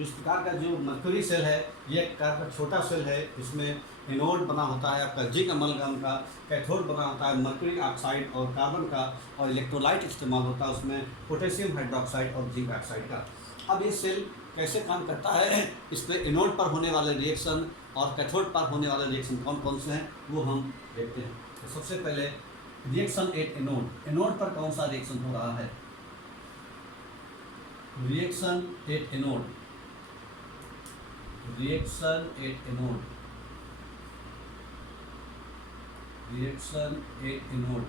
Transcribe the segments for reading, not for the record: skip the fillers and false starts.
इस प्रकार का जो मर्क्यूरी सेल है ये एक प्रकार का छोटा सेल है। इसमें एनोड बना होता है आपका जिंक अमलगम का, कैथोड बना होता है मर्क्यूरिक ऑक्साइड और कार्बन का, और इलेक्ट्रोलाइट इस्तेमाल होता है उसमें पोटेशियम हाइड्रोक्साइड और जिंक ऑक्साइड का। अब ये सेल कैसे काम करता है, इस पर एनोड पर होने वाले रिएक्शन और कैथोड पर होने वाले रिएक्शन कौन कौन से हैं वो हम देखते हैं। तो सबसे पहले रिएक्शन एट एनोड, एनोड पर कौन सा रिएक्शन हो रहा है। Reaction at anode, reaction at anode, reaction at anode,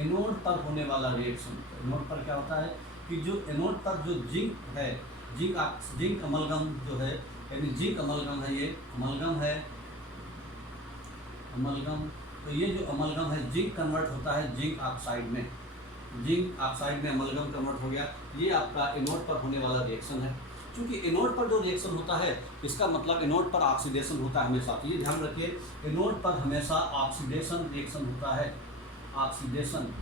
anode पर होने वाला रिएक्शन। एनोड पर क्या होता है कि जो एनोड पर जो जिंक है, जिंक अमलगम जो है, यानी जिंक अमलगम है, ये अमलगम है, अमलगम। तो ये जो अमलगम है जिंक कन्वर्ट होता है जिंक ऑक्साइड में, जिंक ऑक्साइड में अमलगम कन्वर्ट हो गया। ये आपका एनोड पर होने वाला रिएक्शन है। क्योंकि एनोड पर जो रिएक्शन होता है इसका मतलब एनोड पर ऑक्सीडेशन होता है हमेशा। तो ये ध्यान रखिए, एनोड पर हमेशा ऑक्सीडेशन रिएक्शन होता है, ऑक्सीडेशन।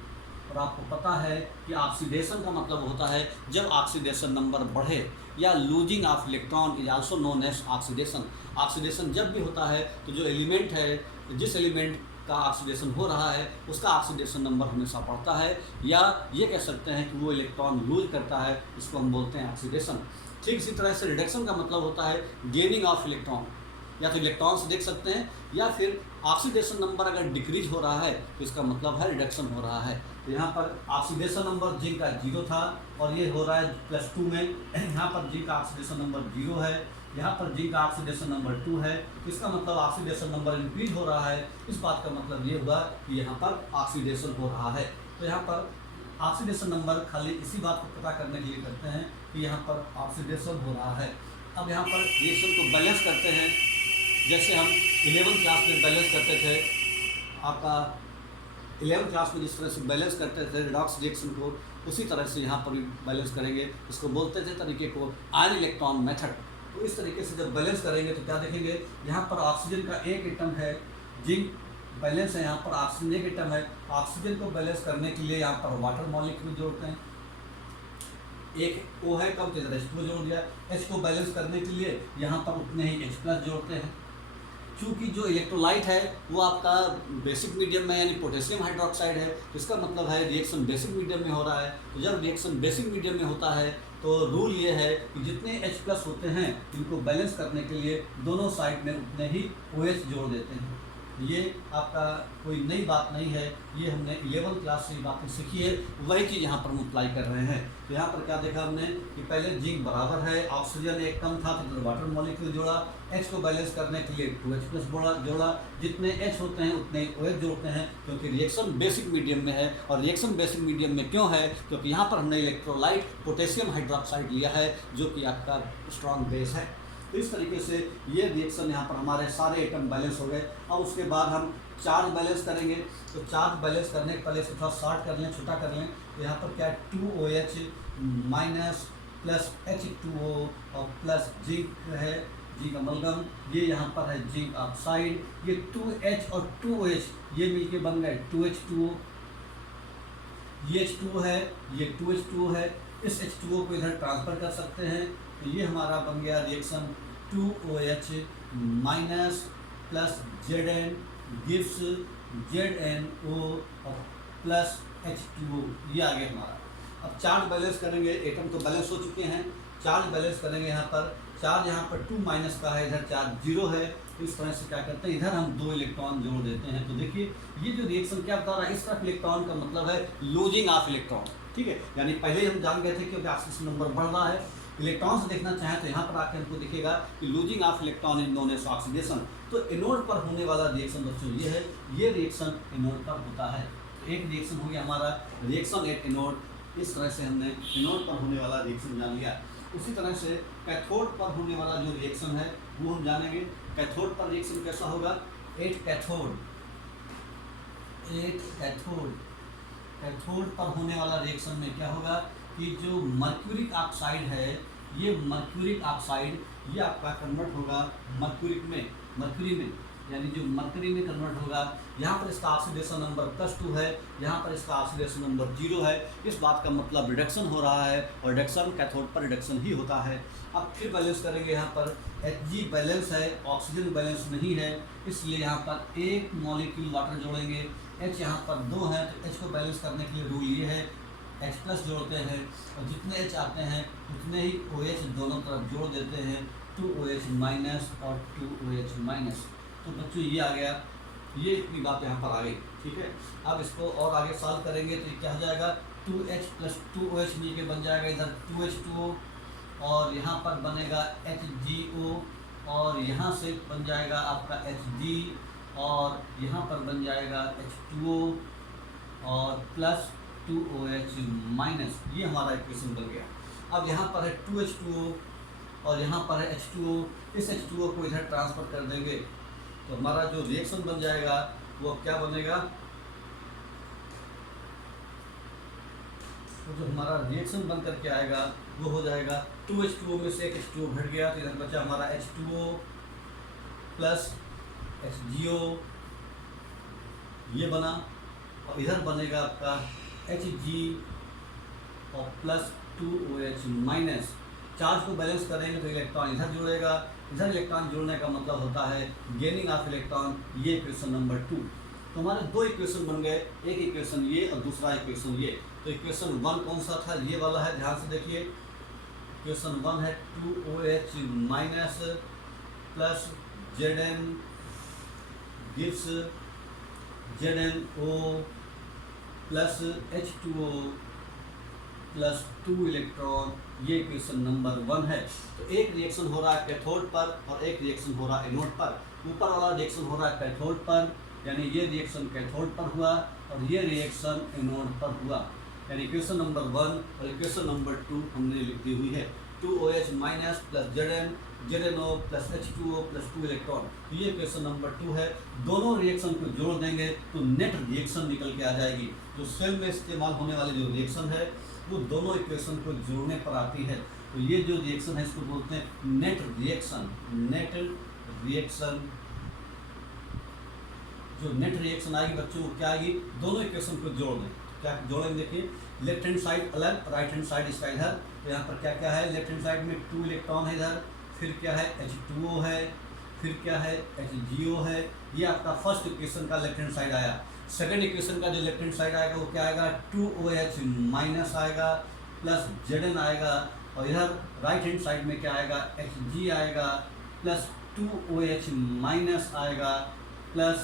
और आपको पता है कि ऑक्सीडेशन का मतलब होता है जब ऑक्सीडेशन नंबर बढ़े, या losing of electron is also known as oxidation. Oxidation जब भी होता है तो जो एलिमेंट है, जिस एलिमेंट का ऑक्सीडेशन हो रहा है उसका ऑक्सीडेशन नंबर हमेशा बढ़ता है, या ये कह सकते हैं कि वो इलेक्ट्रॉन लूज करता है, इसको हम बोलते हैं ऑक्सीडेशन। ठीक इसी तरह से रिडक्शन का मतलब होता है गेनिंग ऑफ इलेक्ट्रॉन, या तो इलेक्ट्रॉन से देख सकते हैं, या फिर ऑक्सीडेशन नंबर अगर डिक्रीज हो रहा है तो इसका मतलब है रिडक्शन हो रहा है। तो यहाँ पर ऑक्सीडेशन नंबर जिंक का 0 था और ये हो रहा है +2 में। यहाँ पर जिंक का ऑक्सीडेशन नंबर 0 है, यहाँ पर जिंक का ऑक्सीडेशन नंबर 2 है। तो इसका मतलब ऑक्सीडेशन नंबर इंक्रीज हो रहा है। इस बात का मतलब ये हुआ कि यहाँ पर ऑक्सीडेशन हो रहा है। तो यहाँ पर ऑक्सीडेशन नंबर खाली इसी बात को पता करने के लिए करते हैं कि यहाँ पर ऑक्सीडेशन हो रहा है। अब यहाँ पर रिएक्शन को बैलेंस करते हैं, जैसे हम 11वीं क्लास में बैलेंस करते थे, आपका 11वीं क्लास में जिस तरह से बैलेंस करते थे रिडॉक्स रिएक्शन को, उसी तरह से यहाँ पर भी बैलेंस करेंगे। इसको बोलते थे तरीके को आयन इलेक्ट्रॉन मेथड। तो इस तरीके से जब बैलेंस करेंगे तो क्या देखेंगे, यहाँ पर ऑक्सीजन का एक एटम है, जिंक बैलेंस है, यहाँ पर ऑक्सीजन एक एटम है। ऑक्सीजन को बैलेंस करने के लिए यहाँ पर वाटर मॉलिक्यूल जोड़ते हैं, एक O है कम तो इधर H2 जोड़ दिया। H को बैलेंस करने के लिए यहाँ पर उतने ही H+ जोड़ते हैं। क्योंकि जो इलेक्ट्रोलाइट है वो आपका बेसिक मीडियम में यानी पोटेशियम हाइड्रोक्साइड है, तो इसका मतलब है रिएक्शन बेसिक मीडियम में हो रहा है। तो जब रिएक्शन बेसिक मीडियम में होता है तो रूल ये है कि जितने H+ होते हैं इनको बैलेंस करने के लिए दोनों साइड में उतने ही OH जोड़ देते हैं। ये आपका कोई नई बात नहीं है, ये हमने 11वीं क्लास से बातें सीखी है, वही चीज़ यहाँ पर हम अप्लाई कर रहे हैं। तो यहाँ पर क्या देखा हमने कि पहले जिंक बराबर है, ऑक्सीजन एक कम था तो वाटर मॉलिक्यूल जोड़ा, H को बैलेंस करने के लिए 2H+ जोड़ा, जितने H होते हैं उतने ही OH जोड़ते हैं, क्योंकि रिएक्शन बेसिक मीडियम में है। और रिएक्शन बेसिक मीडियम में क्यों है, क्योंकि यहाँ पर हमने इलेक्ट्रोलाइट पोटेशियम हाइड्रोक्साइड लिया है जो कि आपका स्ट्रॉन्ग बेस है। तो इस तरीके से ये रिएक्शन यहाँ पर हमारे सारे एटम बैलेंस हो गए। अब उसके बाद हम चार्ज बैलेंस करेंगे। तो चार्ज बैलेंस करने के पहले इसको थोड़ा शॉर्ट कर लें, छोटा कर लें। तो यहाँ पर क्या है, 2OH माइनस प्लस H2O और प्लस जिंक है, जिंक अमलगम। ये यहाँ पर है जिंक ऑक्साइड। ये 2H और 2OH ये मिलके बन गए 2H2O। ये H2O है, ये 2H2O है। इस H2O को इधर ट्रांसफ़र कर सकते हैं। तो ये हमारा बन गया reaction 2OH minus plus Zn gives ZnO और प्लस H2O, ये आ गया हमारा। अब चार्ज बैलेंस करेंगे, एटम तो बैलेंस हो चुके हैं, चार्ज बैलेंस करेंगे। यहाँ पर चार्ज यहाँ पर 2 माइनस का है, इधर चार्ज 0 है। तो इस तरह से क्या करते हैं, इधर हम 2 इलेक्ट्रॉन जोड़ देते हैं। तो देखिए ये जो रिएक्शन क्या बता रहा है, इस तरफ इलेक्ट्रॉन का मतलब है लूजिंग ऑफ इलेक्ट्रॉन। ठीक है, यानी पहले हम जान गए थे कि ऑक्सीजन नंबर बढ़ रहा है। इलेक्ट्रॉन से देखना चाहें तो यहाँ पर आकर हमको दिखेगा कि losing of electron is known as oxidation. तो एनोड पर होने वाला रिएक्शन दोस्तों ये है, ये रिएक्शन एनोड पर होता है। एक रिएक्शन हो गया हमारा रिएक्शन एट एनोड। इस तरह से हमने एनोड पर होने वाला रिएक्शन जान लिया। उसी तरह से कैथोड पर होने वाला जो रिएक्शन है वो हम जानेंगे। कैथोड पर रिएक्शन कैसा होगा, एट कैथोड कैथोड पर होने वाला रिएक्शन में क्या होगा कि जो मर्क्यूरिक ऑक्साइड है, ये मर्क्यूरिक ऑक्साइड ये आपका कन्वर्ट होगा मर्क्यूरी में। यानी जो मरकरी में कन्वर्ट होगा, यहाँ पर इसका ऑक्सीडेशन नंबर +2 है, यहाँ पर इसका ऑक्सीडेशन नंबर 0 है। इस बात का मतलब रिडक्शन हो रहा है, और रिडक्शन कैथोड पर रिडक्शन ही होता है। अब फिर बैलेंस करेंगे, यहाँ पर Hg बैलेंस है, ऑक्सीजन बैलेंस नहीं है, इसलिए यहाँ पर एक मॉलिक्यूल वाटर जोड़ेंगे। H यहाँ पर 2 है, तो H को बैलेंस करने के लिए रूल ये है, H+ जोड़ते हैं, और जितने H आते हैं उतने ही OH दोनों तरफ जोड़ देते हैं, 2OH- और 2OH-। तो बच्चों ये आ गया, ये इतनी बात यहाँ पर आ गई, ठीक है। अब इसको और आगे सॉल्व करेंगे तो क्या हो जाएगा, 2H + 2OH मिलके बन जाएगा इधर 2H2O, और यहाँ पर बनेगा HgO, और यहाँ से बन जाएगा आपका Hg, और यहाँ पर बन जाएगा H2O और प्लस 2OH-। ये हमारा इक्वेशन बन गया। अब यहाँ पर है 2H2O और यहाँ पर है H2O, इस H2O को इधर ट्रांसफ़र कर देंगे तो हमारा जो रिएक्शन बन जाएगा वो क्या बनेगा, तो जो हमारा रिएक्शन बन करके आएगा वो हो जाएगा 2H2O में से एक H2O घट गया, तो इधर बचा हमारा H2O प्लस HgO, ये बना, और इधर बनेगा आपका Hg और प्लस 2OH-। चार्ज को बैलेंस करेंगे तो इलेक्ट्रॉन इधर जुड़ेगा, इधर इलेक्ट्रॉन जुड़ने का मतलब होता है गेनिंग ऑफ इलेक्ट्रॉन। ये इक्वेशन नंबर 2। तो हमारे दो इक्वेशन बन गए, एक इक्वेशन ये और दूसरा इक्वेशन ये। तो इक्वेशन 1 कौन सा था, ये वाला है, ध्यान से देखिए। इक्वेशन 1 है 2OH- plus Zn gives ZnO plus H2O plus 2 electron, ये इक्वेशन नंबर 1 है। तो एक रिएक्शन हो रहा है कैथोड पर और एक रिएक्शन हो रहा है एनोड पर। ऊपर वाला रिएक्शन हो रहा है कैथोड पर, यानी ये रिएक्शन कैथोड पर हुआ, और ये रिएक्शन एनोड पर हुआ। यानी इक्वेशन नंबर 1 और इक्वेशन नंबर 2 हमने लिख दी हुई है, 2OH- plus ZnO plus H2O plus 2 electron. तो ये इक्वेशन नंबर 2 है। दोनों रिएक्शन को जोड़ देंगे तो नेट रिएक्शन निकल के आ जाएगी। जो सेल में इस्तेमाल होने वाली जो रिएक्शन है वो दोनों इक्वेशन को जोड़ने पर आती है। तो ये जो रिएक्शन है इसको बोलते हैं नेट रिएक्शन। नेट रिएक्शन, जो नेट रिएक्शन आएगी बच्चों वो क्या आएगी, दोनों इक्वेशन को जोड़ दें। क्या जोड़ेंगे, देखिए लेफ्ट हैंड साइड अलग, राइट हैंड साइड इसका इधर। तो यहाँ पर क्या क्या है, लेफ्ट हैंड साइड में 2 इलेक्ट्रॉन है इधर, फिर क्या है H2O है, फिर क्या है HgO है। ये आपका फर्स्ट इक्वेशन का लेफ्ट हैंड साइड आया। सेकंड इक्वेशन का जो लेफ्ट हैंड साइड आएगा वो क्या आएगा, 2OH- आएगा प्लस Zn आएगा, और इधर राइट हैंड साइड में क्या आएगा, Hg आएगा प्लस 2OH- आएगा प्लस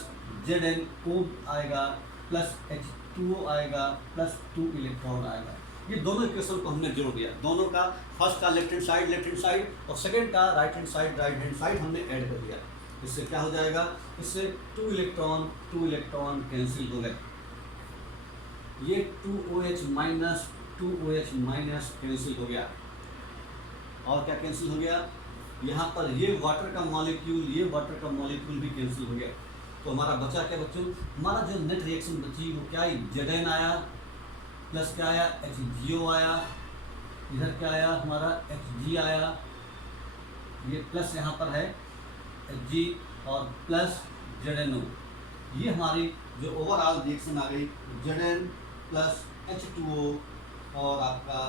ZnO आएगा प्लस H2O आएगा प्लस 2 इलेक्ट्रॉन आएगा। ये दोनों इक्वेशन को हमने जोड़ दिया, दोनों का फर्स्ट का लेफ्ट हैंड साइड और सेकंड का राइट हैंड साइड हमने ऐड कर दिया। इससे क्या हो जाएगा, इससे 2 इलेक्ट्रॉन कैंसिल हो गए। ये 2OH- कैंसिल हो गया, और क्या कैंसिल हो गया, यहाँ पर ये वाटर का मॉलिक्यूल भी कैंसिल हो गया। तो हमारा बचा क्या बच्चों, हमारा जो नेट रिएक्शन बची वो क्या, Zn आया प्लस क्या आया, HgO आया, इधर क्या आया हमारा Hg आया, ये प्लस यहाँ पर है Hg और प्लस ZnO। ये हमारी जो ओवरऑल रिएक्शन आ गई, Zn प्लस H2O और आपका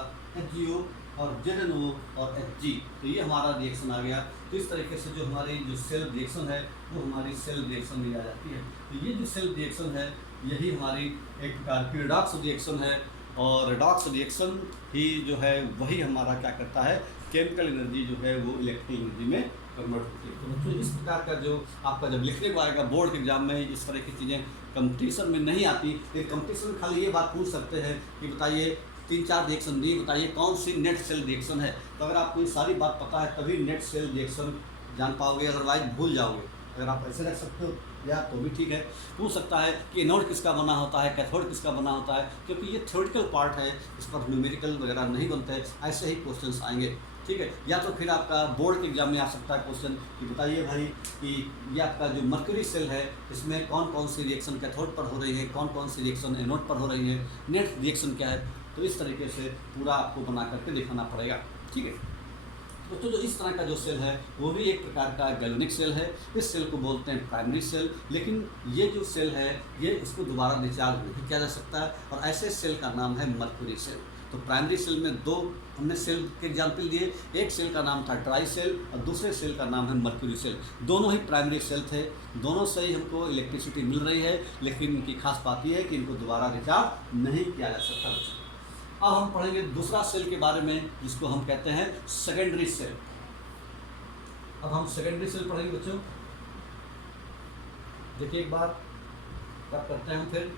HgO और ZnO और Hg। तो ये हमारा रिएक्शन आ गया। तो इस तरीके से जो हमारी जो सेल रिएक्शन है वो हमारी सेल रिएक्शन में आ जाती है। तो ये जो सेल रिएक्शन है यही हमारी एक प्रकार की रिडॉक्स रिएक्शन है, और रिडॉक्स रिएक्शन ही जो है वही हमारा क्या करता है, केमिकल एनर्जी जो है वो इलेक्ट्रिकल एनर्जी में कन्वर्ट होती है। तो बच्चों इस प्रकार का जो आपका जब लिखने को आएगा बोर्ड के एग्जाम में, इस तरह की चीज़ें कंपटीशन में नहीं आती। लेकिन कंपटीशन में खाली ये बात पूछ सकते हैं कि बताइए 3-4 रिएक्शन दी, बताइए कौन सी नेट सेल रिएक्शन है। तो अगर आपको ये सारी बात पता है तभी नेट सेल रिएक्शन जान पाओगे, अदरवाइज भूल जाओगे। अगर आप ऐसे रख सकते हो या तो भी ठीक है। पूछ सकता है कि एनोड किसका बना होता है, कैथोड किसका बना होता है, क्योंकि ये थ्योरेटिकल पार्ट है, इस पर न्यूमेरिकल वगैरह नहीं बनते हैं। ऐसे ही क्वेश्चंस आएंगे, ठीक है। या तो फिर आपका बोर्ड के एग्जाम में आ सकता है क्वेश्चन कि बताइए भाई कि ये आपका जो मर्क्यूरी सेल है इसमें कौन कौन सी रिएक्शन कैथोड पर हो रही है, कौन कौन सी रिएक्शन एनोड पर हो रही है, नेट रिएक्शन क्या है। तो इस तरीके से पूरा आपको बना करके दिखाना पड़ेगा, ठीक है। तो जो इस तरह का जो सेल है वो भी एक प्रकार का गैल्वेनिक सेल है। इस सेल को बोलते हैं प्राइमरी सेल। लेकिन ये जो सेल है ये इसको दोबारा रिचार्ज नहीं किया जा सकता है, और ऐसे सेल का नाम है मर्क्यूरी सेल। तो प्राइमरी सेल में दो हमने सेल के एग्जाम्पल दिए, एक सेल का नाम था ट्राई सेल और दूसरे सेल का नाम है मर्क्यूरी सेल। दोनों ही प्राइमरी सेल थे, दोनों से ही हमको इलेक्ट्रिसिटी मिल रही है, लेकिन इनकी खास बात यह है कि इनको दोबारा रिचार्ज नहीं किया जा सकता बच्चों। अब हम पढ़ेंगे दूसरा सेल के बारे में, जिसको हम कहते हैं सेकेंडरी सेल। अब हम सेकेंडरी सेल पढ़ेंगे बच्चों। देखिए एक बार कब करते हैं हम फिर।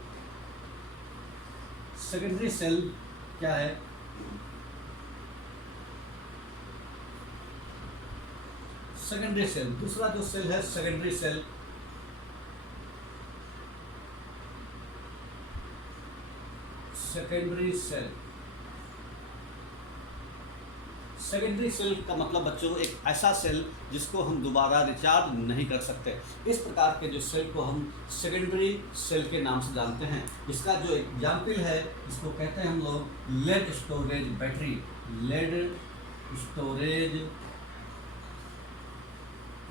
सेकेंडरी सेल क्या है? सेकेंडरी सेल, दूसरा जो सेल है secondary cell, secondary cell. Secondary cell का मतलब बच्चों एक ऐसा सेल जिसको हम दोबारा रिचार्ज नहीं कर सकते। इस प्रकार के जो सेल को हम सेकेंडरी सेल के नाम से जानते हैं। इसका जो एग्जाम्पल है इसको कहते हैं हम लोग lead storage battery. Lead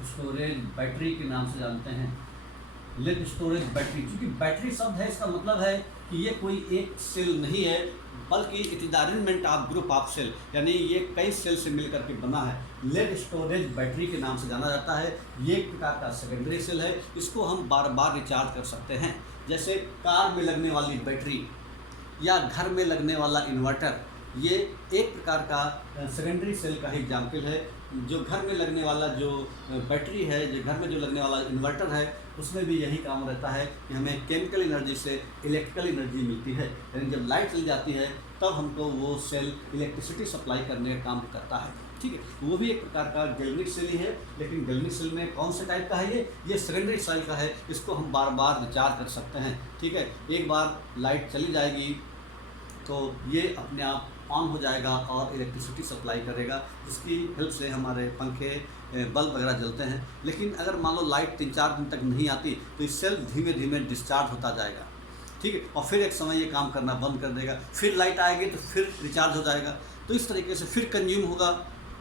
storage battery के नाम से जानते हैं। लेड स्टोरेज बैटरी, क्योंकि बैटरी शब्द है इसका मतलब है कि ये कोई एक सेल नहीं है, बल्कि it is the arrangement of group of cell, यानी ये कई सेल से मिलकर के बना है। लेड स्टोरेज बैटरी के नाम से जाना जाता है। ये एक प्रकार का सेकेंडरी सेल है। इसको हम बार बार रिचार्ज कर सकते हैं। जैसे कार में लगने वाली बैटरी या घर में लगने वाला इन्वर्टर, ये एक प्रकार का सेकेंडरी सेल का ही एग्जाम्पल है। जो घर में लगने वाला जो बैटरी है, जो घर में जो लगने वाला इन्वर्टर है, उसमें भी यही काम रहता है कि हमें केमिकल एनर्जी से इलेक्ट्रिकल एनर्जी मिलती है। यानी जब लाइट चली जाती है तब हमको वो सेल इलेक्ट्रिसिटी सप्लाई करने का काम करता है। ठीक है, वो भी एक प्रकार का गैल्वेनिक सेल ही है। लेकिन गैल्वेनिक सेल में कौन से टाइप का है? ये सेकेंडरी सेल का है। इसको हम बार बार रिचार्ज कर सकते हैं। ठीक है, एक बार लाइट चली जाएगी तो ये अपने आप ऑन हो जाएगा और इलेक्ट्रिसिटी सप्लाई करेगा, जिसकी हेल्प से हमारे पंखे बल्ब वगैरह जलते हैं। लेकिन अगर मान लो लाइट 3-4 दिन तक नहीं आती तो ये सेल धीमे धीमे डिस्चार्ज होता जाएगा। ठीक है, और फिर एक समय ये काम करना बंद कर देगा, फिर लाइट आएगी तो फिर रिचार्ज हो जाएगा। तो इस तरीके से फिर कंज्यूम होगा,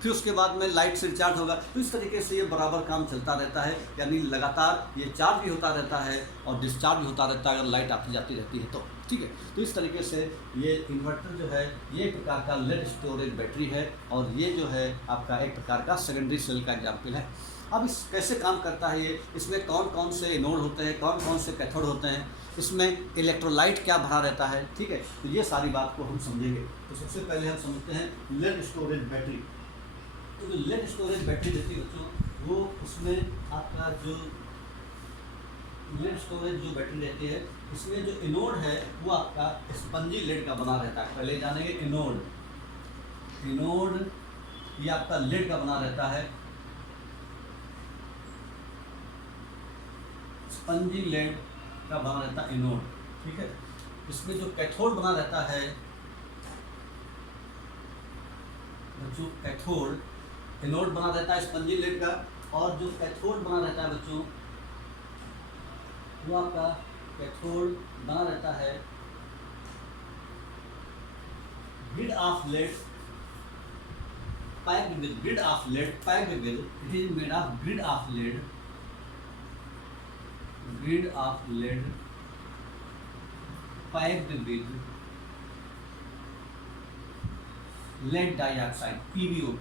फिर उसके बाद में लाइट से रिचार्ज होगा। तो इस तरीके से ये बराबर काम चलता रहता है, यानी लगातार ये चार्ज भी होता रहता है और डिस्चार्ज भी होता रहता है अगर लाइट आती जाती रहती है तो। ठीक है, तो इस तरीके से ये इन्वर्टर जो है ये एक प्रकार का लेड स्टोरेज बैटरी है, और ये जो है आपका एक प्रकार का सेकेंडरी सेल का एग्जाम्पल है। अब इस कैसे काम करता है ये, इसमें कौन कौन से एनोड होते हैं, कौन कौन से कैथोड होते हैं, इसमें इलेक्ट्रोलाइट क्या भरा रहता है। ठीक है, तो ये सारी बात को हम समझेंगे। तो सबसे पहले हम समझते हैं लेड स्टोरेज बैटरी। तो जो लेड स्टोरेज बैटरी रहती है बच्चों, वो उसमें आपका जो लेड स्टोरेज जो बैटरी रहती है, इसमें जो एनोड है वो आपका स्पंजी लेड का बना रहता है। पहले जानेंगे एनोड। ये आपका लेड का बना रहता है, स्पंजी लेड का बना रहता है एनोड। ठीक है, इसमें जो कैथोड बना रहता है बच्चों, कैथोड, एनोड बना रहता है स्पंजी लेड का, और जो कैथोड बना रहता है बच्चों वो आपका कैथोड बना रहता है grid of lead, packed with grid of lead, packed with, it is made of grid of lead, grid of lead packed with lead dioxide, PbO.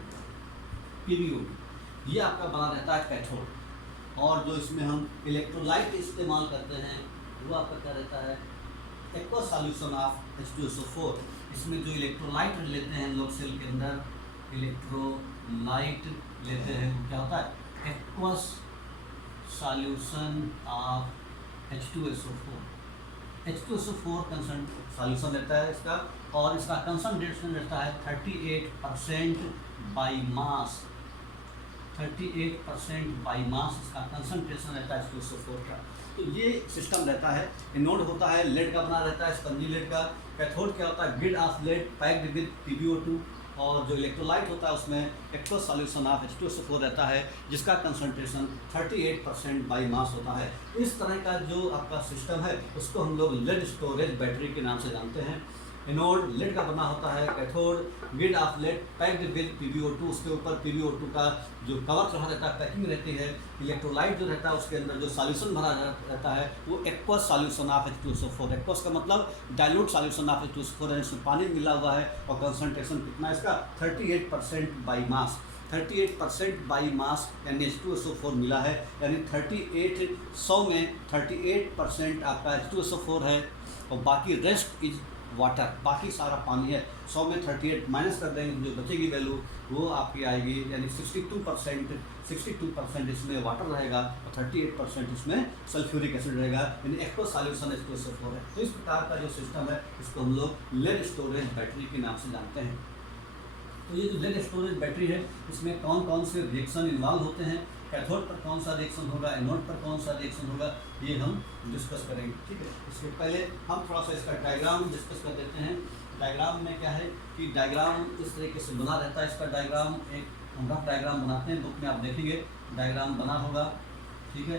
ये आपका बना रहता है कैथोड। और जो इसमें हम इलेक्ट्रोलाइट इस्तेमाल करते हैं वो आपका क्या रहता है, एक्वस सॉल्यूशन ऑफ H2SO4। इसमें जो इलेक्ट्रोलाइट लेते हैं लोग सेल के अंदर, इलेक्ट्रोलाइट लेते हैं, वो क्या होता है, aqueous solution of H2SO4। H2SO4 solution रहता है इसका, और इसका कंसंट्रेशन रहता है 38% बाई मास। 38% बाई मास इसका कंसंट्रेशन रहता है H2SO4 का। तो ये सिस्टम रहता है। एनोड होता है लेड का बना रहता है, स्पंजी लेड का। कैथोड क्या होता है, grid of lead packed with PbO2। और जो इलेक्ट्रोलाइट होता है उसमें एक्वस सॉल्यूशन ऑफ H2SO4 रहता है, जिसका कंसंट्रेशन 38% बाई मास होता है। इस तरह का जो आपका सिस्टम है उसको हम लोग लेड स्टोरेज बैटरी के नाम से जानते हैं। एनोड लेड का बना होता है, cathode grid of lead packed with PbO2, उसके ऊपर PbO2 का जो कवर चढ़ा रहता है, पैकिंग रहती है। इलेक्ट्रोलाइट जो रहता है उसके अंदर जो सॉल्यूशन भरा रहता है वो aqueous solution of H2SO4। Aqueous का मतलब डाइल्यूट सॉल्यूशन ऑफ H2SO4 है, इसमें पानी मिला हुआ है और कंसनट्रेशन कितना है इसका 38% बाई मास। 38% बाई मास यानी H2SO4 मिला है, यानी 100 में 38% आपका H2SO4 है और बाकी रेस्ट इज वाटर, बाकी सारा पानी है। 100 में 38 माइनस कर देंगे जो बचेगी वैल्यू वो आपकी आएगी, यानी 62% इसमें वाटर रहेगा और 38% इसमें सल्फ्यूरिक एसिड रहेगा, यानी एक्वस सॉल्यूशन H2SO4 है। तो इस प्रकार का जो सिस्टम है इसको हम लोग लेड स्टोरेज बैटरी के नाम से जानते हैं। तो ये जो लेड स्टोरेज बैटरी है इसमें कौन कौन से रिएक्शन इन्वॉल्व होते हैं, कैथोड पर कौन सा रिएक्शन होगा, एनोड पर कौन सा रिएक्शन होगा, ये हम डिस्कस करेंगे। ठीक है, इसके पहले हम थोड़ा सा इसका डायग्राम डिस्कस कर देते हैं। डायग्राम में क्या है कि डायग्राम इस तरीके से बना रहता है। इसका डायग्राम एक हम रफ डायग्राम बनाते हैं, बुक में आप देखेंगे डायग्राम बना होगा। ठीक है,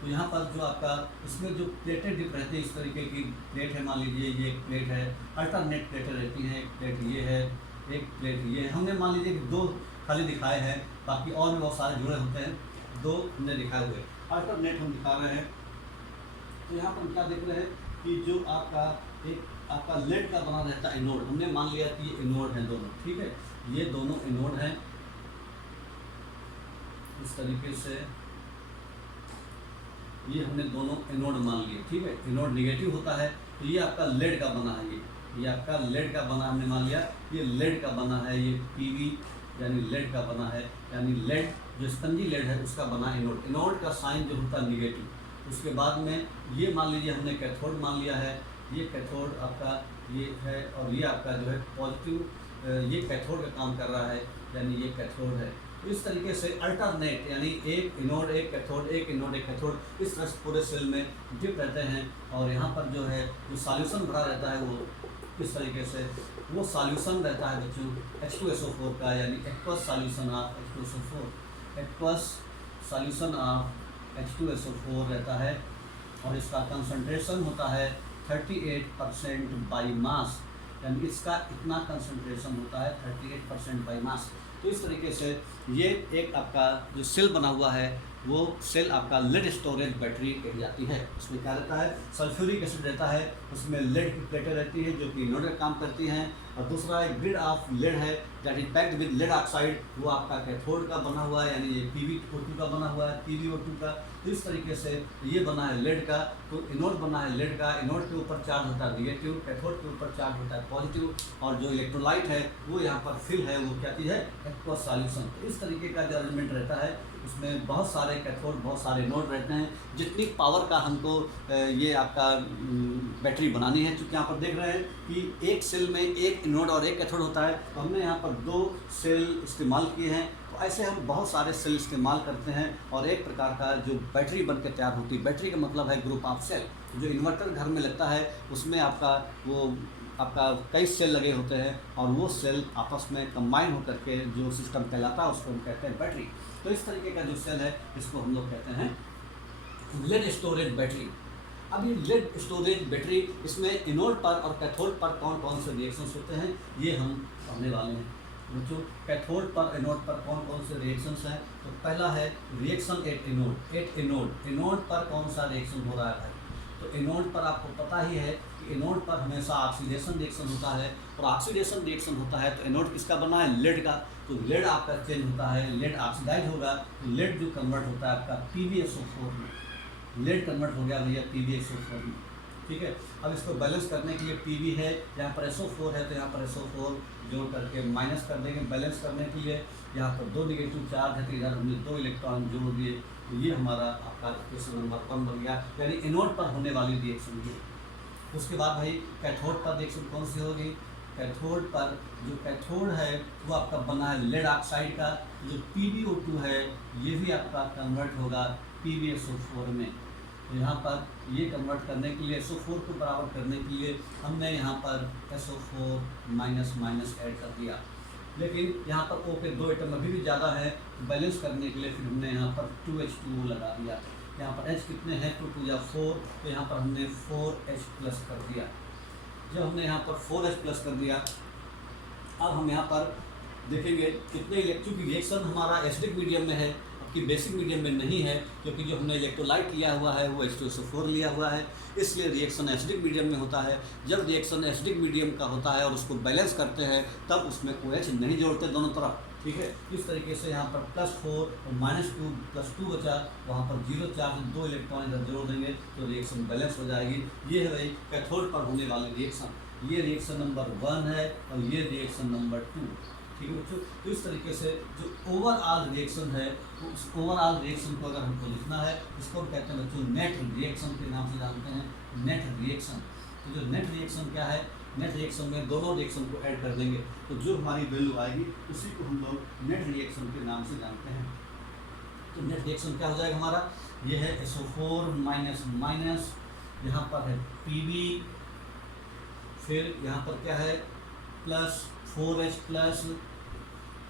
तो यहाँ पर जो आपका इसमें जो प्लेटें डिप रहती है, इस तरीके की प्लेट है, मान लीजिए ये एक प्लेट है, अल्टरनेट प्लेटें रहती हैं, एक प्लेट ये है, एक प्लेट ये है। हमने मान लीजिए कि 2 खाली दिखाए हैं, बाकी और भी बहुत सारे जुड़े होते हैं, 2 हमने दिखाए हुए, अल्टरनेट हम दिखा रहे हैं। तो यहाँ पर हम क्या देख रहे हैं कि जो आपका एक आपका लेड का बना रहता है एनोड, हमने मान लिया कि ये एनोड है दोनों। ठीक है, ये दोनों एनोड हैं, इस तरीके से ये हमने दोनों एनोड मान लिए। ठीक है, एनोड निगेटिव होता है तो ये आपका लेड का बना है, ये आपका लेड का बना हमने मान लिया, ये लेड का बना है, ये PV यानी लेड का बना है, यानी लेड जो स्पंजी लेड है उसका बना एनोड। एनोड का साइन जो होता है निगेटिव। उसके बाद में ये मान लीजिए हमने कैथोड मान लिया है, ये कैथोड आपका ये है और ये आपका जो है पॉजिटिव, ये कैथोड का काम कर रहा है, यानी ये कैथोड है। तो इस तरीके से अल्टरनेट यानी एक एनोड एक कैथोड, एक एनोड एक कैथोड, इस तरह से पूरे सेल में डिप रहते हैं। और यहाँ पर जो है जो सॉल्यूशन भरा रहता है वो इस तरीके से वो सॉल्यूशन रहता है बच्चों H2SO4 का, यानी aqueous solution of H2SO4, aqueous solution of H2SO4 रहता है और इसका कंसंट्रेशन होता है 38% बाई मास, यानी इसका इतना कंसंट्रेशन होता है 38% बाई मास। तो इस तरीके से ये एक आपका जो सेल बना हुआ है वो सेल आपका लेड स्टोरेज बैटरी कही जाती है। उसमें क्या रहता है, सल्फ्यूरिक एसिड रहता है, उसमें लेड की प्लेटें रहती है जो कि एनोड का काम करती हैं, और दूसरा एक ग्रिड ऑफ लेड है that is packed with lead oxide, वो आपका कैथोड का बना हुआ है, यानी ये PbO2 का बना हुआ है, PbO2 का। तो इस तरीके से ये बना है लेड का, तो एनोड बना है लेड का, एनोड के ऊपर चार्ज होता है निगेटिव, कैथोड के ऊपर चार्ज होता है पॉजिटिव, और जो इलेक्ट्रोलाइट है वो यहाँ पर फिल है, वो क्या चीज़ है, एक्वस सॉल्यूशन। तो इस तरीके का जो अरेंजमेंट रहता है उसमें बहुत सारे कैथोड बहुत सारे एनोड रहते हैं। जितनी पावर का हमको ये आपका बैटरी बनानी है, चूँकि यहाँ पर देख रहे हैं कि एक सेल में एक एनोड और एक कैथोड होता है, तो हमने यहाँ पर 2 सेल इस्तेमाल किए हैं। तो ऐसे हम बहुत सारे सेल इस्तेमाल करते हैं और एक प्रकार का जो बैटरी बनकर तैयार होती है। बैटरी का मतलब है ग्रुप ऑफ सेल। जो इन्वर्टर घर में लगता है उसमें आपका कई सेल लगे होते हैं और वो सेल आपस में कंबाइन होकर के जो सिस्टम कहलाता है उसको हम कहते हैं बैटरी। तो इस तरीके का जो सेल है इसको हम लोग कहते हैं लेड स्टोरेज बैटरी। अब ये लेड स्टोरेज बैटरी, इसमें एनोड पर और कैथोड पर कौन कौन से रिएक्शंस होते हैं ये हम पढ़ने वाले हैं बच्चों। कैथोड पर एनोड पर कौन कौन से रिएक्शंस हैं, तो पहला है रिएक्शन एट एनोड। एनोड पर कौन सा रिएक्शन हो रहा है? तो एनोड पर आपको पता ही है कि एनोड पर हमेशा ऑक्सीडेशन रिएक्शन होता है, और ऑक्सीडेशन रिएक्शन होता है तो एनोड किसका बना है, लेड का। तो लेड आपका चेंज होता है, लेड ऑक्सीडाइज होगा, तो लेड जो कन्वर्ट होता है आपका PbSO4 में, लेड कन्वर्ट हो गया भैया PbSO4 में। ठीक है, अब इसको बैलेंस करने के लिए PB है, यहाँ पर SO4 है तो यहाँ पर SO4 जोड़ करके माइनस कर देंगे बैलेंस करने के लिए। यहाँ पर 2 निगेटिव चार्ज है तो इधर हमने 2 इलेक्ट्रॉन जोड़ दिए, तो ये हमारा आपका इक्वेशन नंबर 1 बन गया, यानी एनोड पर होने वाली रिएक्शन ये। उसके बाद भाई कैथोड पर रिएक्शन कौन सी होगी? कैथोड पर जो कैथोड है वो आपका बना है लेड ऑक्साइड का, जो PbO2 है ये भी आपका कन्वर्ट होगा PbSO4 में। तो यहाँ पर ये कन्वर्ट करने के लिए SO4 को बराबर करने के लिए हमने यहाँ पर SO4 माइनस माइनस ऐड कर दिया, लेकिन यहाँ पर O के 2 एटम अभी भी ज़्यादा है, तो बैलेंस करने के लिए फिर हमने यहाँ पर 2H2O लगा दिया। यहाँ पर H कितने हैं, 2 2 या 4, तो यहाँ पर हमने 4H+ कर दिया। जब हमने यहाँ पर 4H प्लस कर दिया, अब हम यहाँ पर देखेंगे कितने क्योंकि रिएक्शन हमारा एसिडिक मीडियम में है, कि बेसिक मीडियम में नहीं है, क्योंकि जो हमने इलेक्ट्रोलाइट लिया हुआ है वो H2SO4 लिया हुआ है, इसलिए रिएक्शन एसिडिक मीडियम में होता है। जब रिएक्शन एसिडिक मीडियम का होता है और उसको बैलेंस करते हैं तब उसमें OH नहीं जोड़ते दोनों तरफ, ठीक है। इस तरीके से यहाँ पर +4 और -2 +2 बचा, वहाँ पर 0 चार्ज 2 इलेक्ट्रॉन इधर जोड़ देंगे तो रिएक्शन बैलेंस हो जाएगी। ये है भाई कैथोड पर होने वाली रिएक्शन। ये रिएक्शन नंबर 1 है और ये रिएक्शन नंबर 2, ठीक है बच्चों। तो इस तरीके से जो ओवरऑल रिएक्शन है, तो उस ओवरऑल रिएक्शन को अगर हमको लिखना है, इसको हम कहते हैं बच्चों नेट रिएक्शन के नाम से जानते हैं, नेट रिएक्शन। तो जो नेट रिएक्शन क्या है, नेट रिएक्शन में दोनों रिएक्शन को ऐड कर देंगे तो जो हमारी वैल्यू आएगी उसी को हम लोग नेट रिएक्शन के नाम से जानते हैं। तो नेट रिएक्शन क्या हो जाएगा हमारा, ये है SO4 माइनस, यहाँ पर है Pb, फिर यहाँ पर क्या है प्लस 4H प्लस,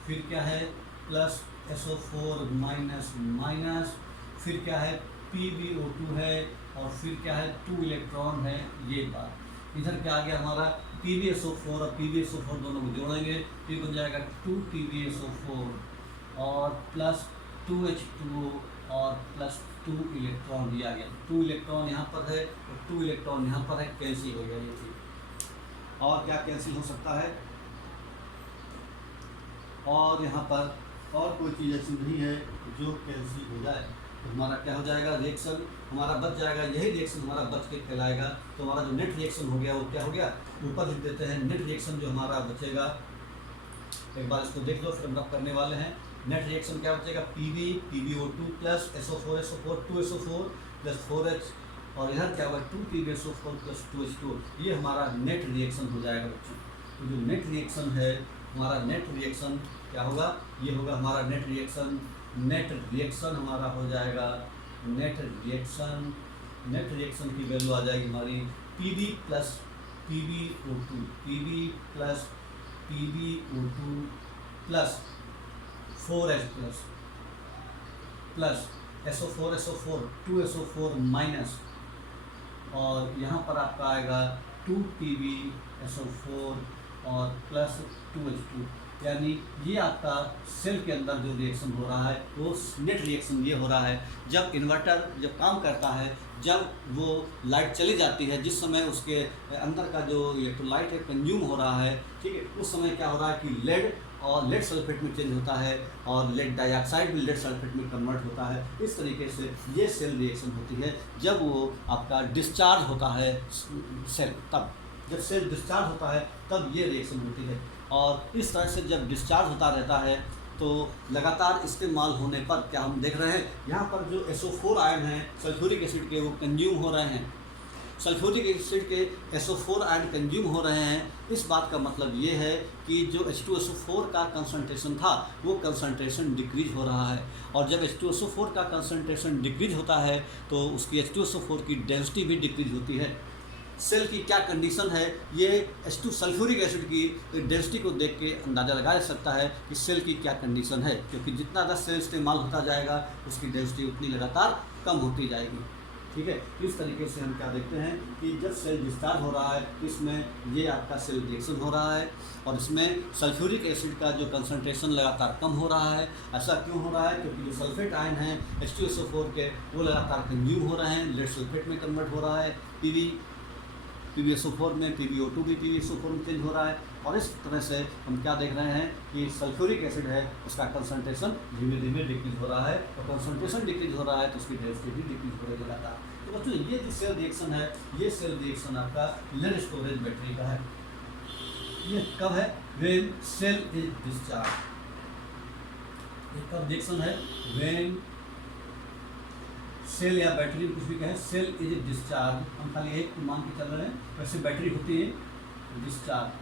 फिर क्या है प्लस SO4 माइनस, फिर क्या है PbO2 है और फिर क्या है 2 इलेक्ट्रॉन है। ये बात इधर क्या आ गया हमारा PbSO4 और PbSO4 दोनों को जोड़ेंगे तो बन जाएगा 2 PbSO4 और प्लस 2H2O और प्लस 2 इलेक्ट्रॉन, ये आ गया 2 इलेक्ट्रॉन यहाँ पर है और 2 इलेक्ट्रॉन यहाँ पर है, कैंसिल हो गया ये चीज़। और क्या कैंसिल हो सकता है, और यहाँ पर और कोई चीज़ ऐसी नहीं है जो कैंसिल हो जाए, तो हमारा क्या हो जाएगा, रिएक्शन हमारा बच जाएगा, यही रिएक्शन हमारा बच के कहलाएगा। तो हमारा जो नेट रिएक्शन हो गया वो क्या हो गया, ऊपर लिख देते हैं। नेट रिएक्शन जो हमारा बचेगा, एक बार इसको देख लो फिर हम रब करने वाले हैं। नेट रिएक्शन क्या बचेगा, PbO2 plus SO4 2SO4 plus 4H और इधर क्या हुआ 2 PbSO4 प्लस 2H2, ये हमारा नेट रिएक्शन हो जाएगा बच्चों। तो जो नेट रिएक्शन है हमारा, नेट रिएक्शन क्या होगा, ये होगा हमारा नेट रिएक्शन। नेट रिएक्शन हमारा हो जाएगा, नेट रिएक्शन की वैल्यू आ जाएगी हमारी Pb plus PbO2 plus 4H plus SO4 2SO4 minus, और यहाँ पर आपका आएगा 2 PbSO4 और प्लस 2H2, यानी ये आपका सेल के अंदर जो रिएक्शन हो रहा है वो नेट रिएक्शन ये हो रहा है। जब इन्वर्टर जब काम करता है, जब वो लाइट चली जाती है, जिस समय उसके अंदर का जो इलेक्ट्रोलाइट है कंज्यूम हो रहा है, ठीक है, उस समय क्या हो रहा है कि लेड और लेड सल्फेट में चेंज होता है और लेड डाइऑक्साइड भी लेड सल्फेट में कन्वर्ट होता है। इस तरीके से ये सेल रिएक्शन होती है जब वो आपका डिस्चार्ज होता है सेल, तब जब सेल डिस्चार्ज होता है तब ये रिएक्शन होती है। और इस तरह से जब डिस्चार्ज होता रहता है तो लगातार इस्तेमाल होने पर क्या हम देख रहे हैं, यहाँ पर जो SO4 आयन हैं सल्फ्यूरिक एसिड के वो कंज्यूम हो रहे हैं, सल्फ्यूरिक एसिड के SO4 आयन कंज्यूम हो रहे हैं। इस बात का मतलब ये है कि जो H2SO4 का कंसंट्रेशन था वो कंसंट्रेशन डिक्रीज हो रहा है, और जब H2SO4 का कंसंट्रेशन डिक्रीज होता है तो उसकी H2SO4 की डेंसिटी भी डिक्रीज होती है। सेल की क्या कंडीशन है, ये H2 सल्फ्यूरिक एसिड की डेंसिटी को देख के अंदाज़ा लगाया जा सकता है कि सेल की क्या कंडीशन है, क्योंकि जितना ज़्यादा सेल इस्तेमाल होता जाएगा उसकी डेंसिटी उतनी लगातार कम होती जाएगी, ठीक है। इस तरीके से हम क्या देखते हैं कि जब सेल डिस्चार्ज हो रहा है इसमें ये आपका सेल रिएक्शन हो रहा है, और इसमें सल्फ्यूरिक एसिड का जो कंसंट्रेशन लगातार कम हो रहा है। ऐसा क्यों हो रहा है, क्योंकि जो सल्फेट आयन हैं H2SO4 के वो लगातार कंज्यूम हो रहे हैं, लेड सल्फेट में कन्वर्ट हो रहा है, PbSO4 में PbO2 भी PbSO4 में चेंज हो रहा है। और इस तरह से हम क्या देख रहे हैं कि सल्फ्यूरिक एसिड है उसका कंसंट्रेशन धीमे धीमे डिक्रीज हो रहा है, और कंसंट्रेशन डिक्रीज हो रहा है तो उसकी डेंसिटी भी डिक्रीज हो रही लगातार। तो बच्चों ये जो सेल रिएक्शन है, ये सेल रिएक्शन आपका लेड स्टोरेज बैटरी का है। ये कब है, व्हेन सेल इज डिस्चार्ज। ये कब रिएक्शन है, व्हेन सेल या बैटरी कुछ भी कहें, सेल इज डिस्चार्ज, हम खाली एक मान के चल रहे हैं, वैसे बैटरी होती है डिस्चार्ज।